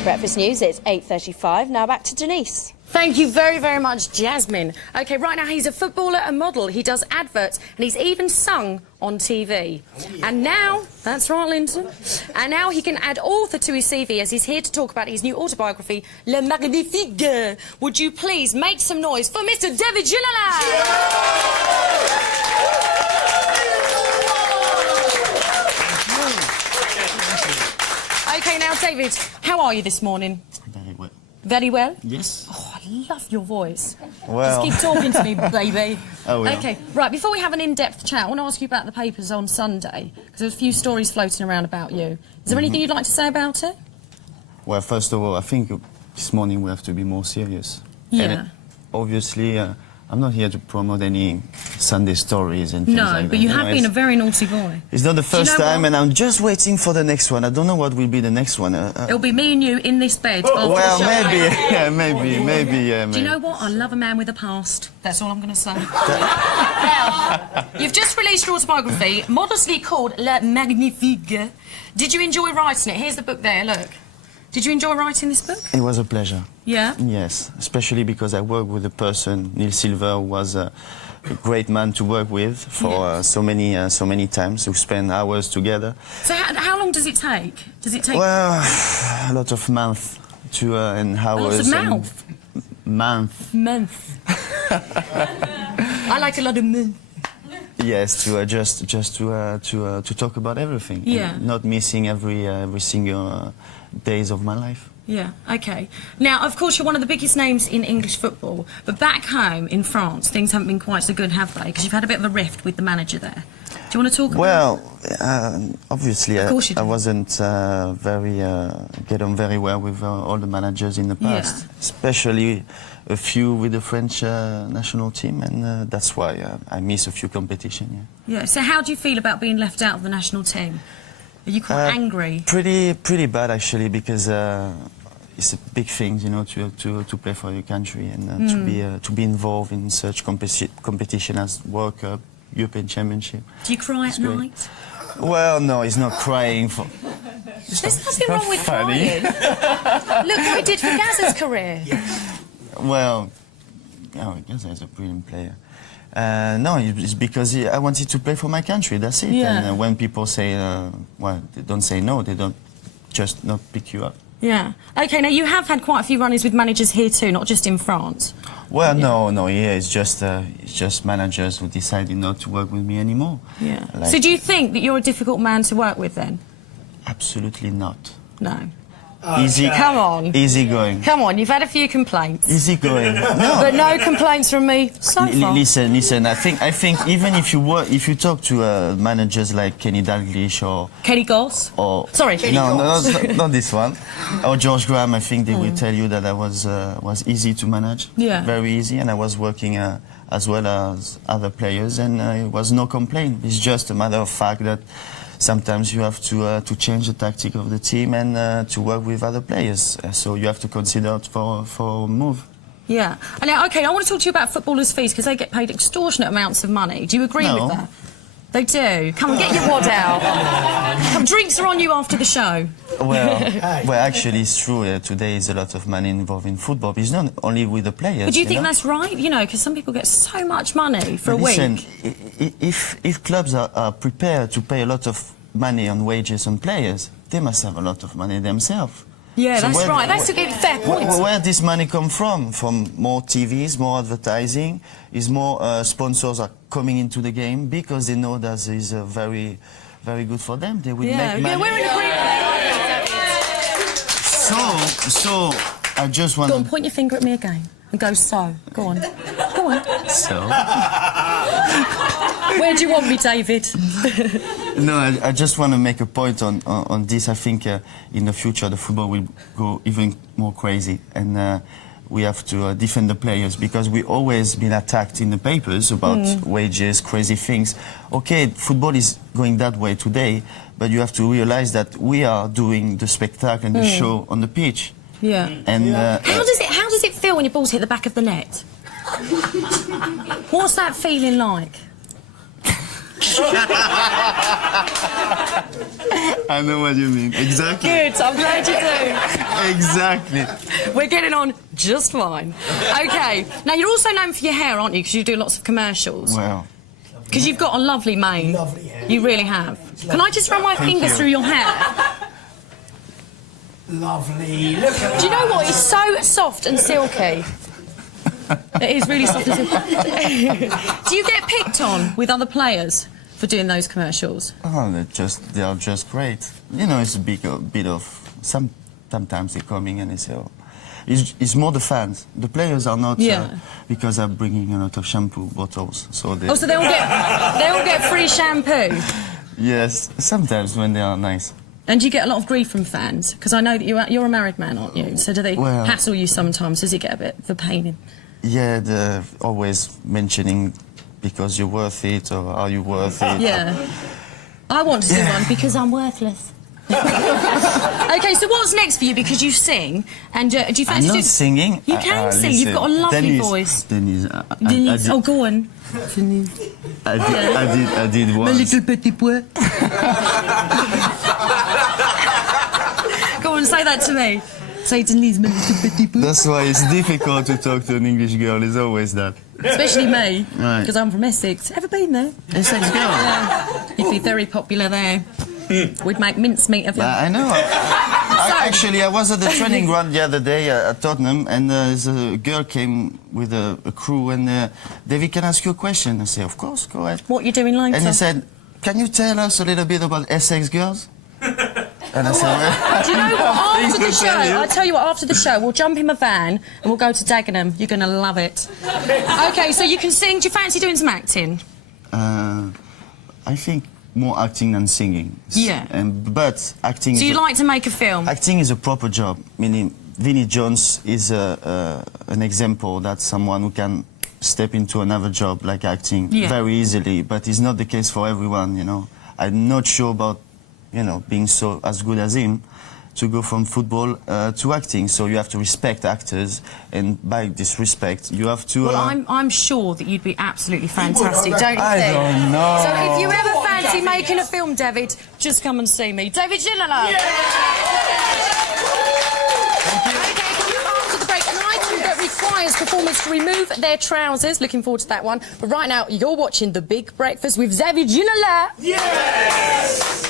Big Breakfast News. It's 8:35. Now back to Denise. Thank you very, very much, Jasmine. OK, right now he's a footballer, a model, he does adverts, and he's even sung on TV. And now, that's right, Linton, and now he can add author to his CV as he's here to talk about his new autobiography, Le Magnifique. Would you please make some noise for Mr. David Ginola? OK, now, David, how are you this morning? Very well. Very well? Yes. Oh, I love your voice. Well. Just keep talking to me, baby. Oh, yeah. OK, right, before we have an in-depth chat, I want to ask you about the papers on Sunday, because there's a few stories floating around about you. Is there anything you'd like to say about it? Well, first of all, I think this morning we have to be more serious. Yeah. And obviously, I'm not here to promote any Sunday stories and things like that. No, but you have been a very naughty boy. It's not the first time, what? and I'm just waiting for the next one. I don't know what will be the next one. It'll be me and you in this bed after Well, the show. maybe, yeah, maybe, yeah. Do you know what? I love a man with a past. That's all I'm going to say. Now, you've just released your autobiography, modestly called Le Magnifique. Did you enjoy writing it? Here's the book there, look. Did you enjoy writing this book? It was a pleasure. Yeah? Yes, especially because I worked with a person, Neil Silver, who was a great man to work with for so many times. We spent hours together. So how long does it take? Does it take... Well, a lot of months to and hours. A lot of mouth? Month. Month. I like a lot of month. Yes, to just to talk about everything. Yeah. And not missing every single days of my life. Yeah, OK. Now, of course, you're one of the biggest names in English football, but back home in France, things haven't been quite so good, have they? Because you've had a bit of a rift with the manager there. Do you want to talk about Well, obviously, I wasn't get on very well with all the managers in the past, especially a few with the French national team, and that's why I miss a few competitions. Yeah. So how do you feel about being left out of the national team? Are you quite angry? Pretty bad, actually, because it's a big thing, you know, to play for your country and to be involved in such competition as World Cup, European Championship. Do you cry at night? Well, no, he's not crying for... There's nothing wrong with crying. Look what he did for Gaza's career. Well, Gaza is a brilliant player. No, it's because I wanted to play for my country, that's it. Yeah. And when people say, well, they don't say no, they don't just not pick you up. Yeah. OK, now you have had quite a few run-ins with managers here too, not just in France. Well, no, yeah, it's just managers who decided not to work with me anymore. Yeah. Like, so do you think that you're a difficult man to work with then? Absolutely not. No. Easy. Come on. Easy going. Come on, you've had a few complaints. Easy going. No. But no complaints from me so far. Listen. I think even if you talk to managers like Kenny Dalglish or Kenny Goss. Or sorry. No, not this one. Or George Graham. I think they will tell you that I was easy to manage. Yeah. Very easy, and I was working as well as other players, and it was no complaint. It's just a matter of fact that sometimes you have to change the tactic of the team and to work with other players. So you have to consider it for a move. Yeah. And now, OK, I want to talk to you about footballers' fees because they get paid extortionate amounts of money. Do you agree with that? They do. Come on, get your wad out. Come, drinks are on you after the show. Well, actually, it's true. Today is a lot of money involved in football. But it's not only with the players. But do you think that's right? You know, because some people get so much money for a week. Listen, if clubs are prepared to pay a lot of money on wages on players, they must have a lot of money themselves. Yeah, so that's right. That's a fair point. Where does this money come from? From more TVs, more advertising? Is more sponsors are coming into the game because they know that is very, very good for them. They will make money. Yeah, we're in agreement. So I just want to... Go on, point your finger at me again and go so. Go on. Go on. So? Where do you want me, David? No, I just want to make a point on this. I think in the future the football will go even more crazy, and we have to defend the players because we always been attacked in the papers about wages, crazy things. Okay, football is going that way today, but you have to realize that we are doing the spectacle and the show on the pitch. Yeah. And how does it feel when your balls hit the back of the net? What's that feeling like? I know what you mean. Exactly. Good, I'm glad you do. Exactly. We're getting on just fine. Okay. Now, you're also known for your hair, aren't you? Because you do lots of commercials. Well, Because you've got a lovely mane. Lovely hair. You really have. Can I just run my fingers you. through your hair? Lovely. Look at Do you know what? It's so soft and silky. It is really soft and silky. Do you get picked on with other players for doing those commercials? oh, they are just great. You know, it's a bit of sometimes they come in and they say, oh, it's more the fans. The players are not because I'm bringing a lot of shampoo bottles. So they Oh, so they all get free shampoo. yes, sometimes when they are nice. And do you get a lot of grief from fans? Because I know that you're a married man, aren't you? So do they Well- hassle you sometimes? Does it get a bit of a pain in? Yeah, they're always mentioning because you're worth it or are you worth it? Yeah. I want to do one because I'm worthless. Okay, so what's next for you? Because you sing, and do you I'm fancy not doing... singing. You can sing. You've got a lovely Denise, voice. Denise, Denise, oh, go on. I did once. petit boy. Go on, say that to me. Say Denise, my little petit boy. That's why it's difficult to talk to an English girl. It's always that. Especially me, Right. because I'm from Essex. Ever been there? Essex girl. Yeah. You'd be very popular there. We'd make mincemeat of you. I know. Actually, I was at the training ground the other day at Tottenham, and a girl came with a crew, and David, can I ask you a question? I said, of course, go ahead. What you doing later? And he said, can you tell us a little bit about Essex girls? And I said, well, Do you know what? After the to show, tell you. I tell you what. After the show, we'll jump in my van and we'll go to Dagenham. You're going to love it. Okay, so you can sing. Do you fancy doing some acting? I think more acting than singing. Yeah. But acting. So is you'd like to make a film? Acting is a proper job. Meaning, Vinnie Jones is an example that's someone who can step into another job like acting very easily. But it's not the case for everyone. You know, I'm not sure about being so as good as him to go from football to acting. So you have to respect actors, and by this respect, you have to. Well, I'm sure that you'd be absolutely fantastic, don't you I think? don't know. So if you ever fancy making a film, David, just come and see me. David Ginola! Okay, coming up after the break, an item that requires performers to remove their trousers. Looking forward to that one. But right now, you're watching The Big Breakfast with David Ginola. Yes!